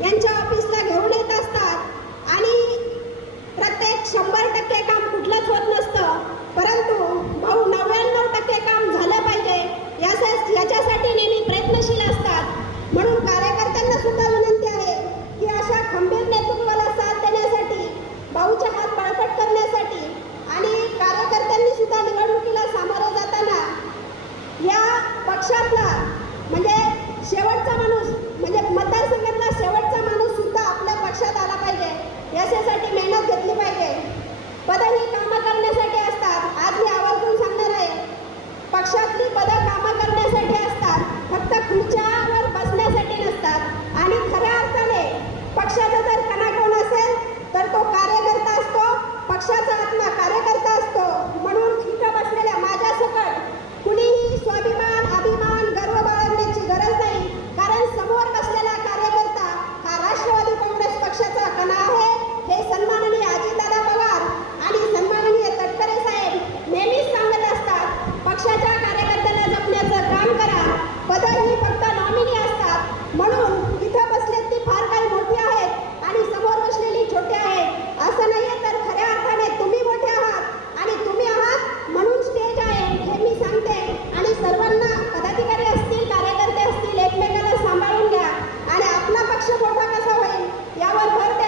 यांच्या पक्षाचा आत्मा कार्यकर्ता असतो. म्हणून पक्ष मोठा कसा यावर भर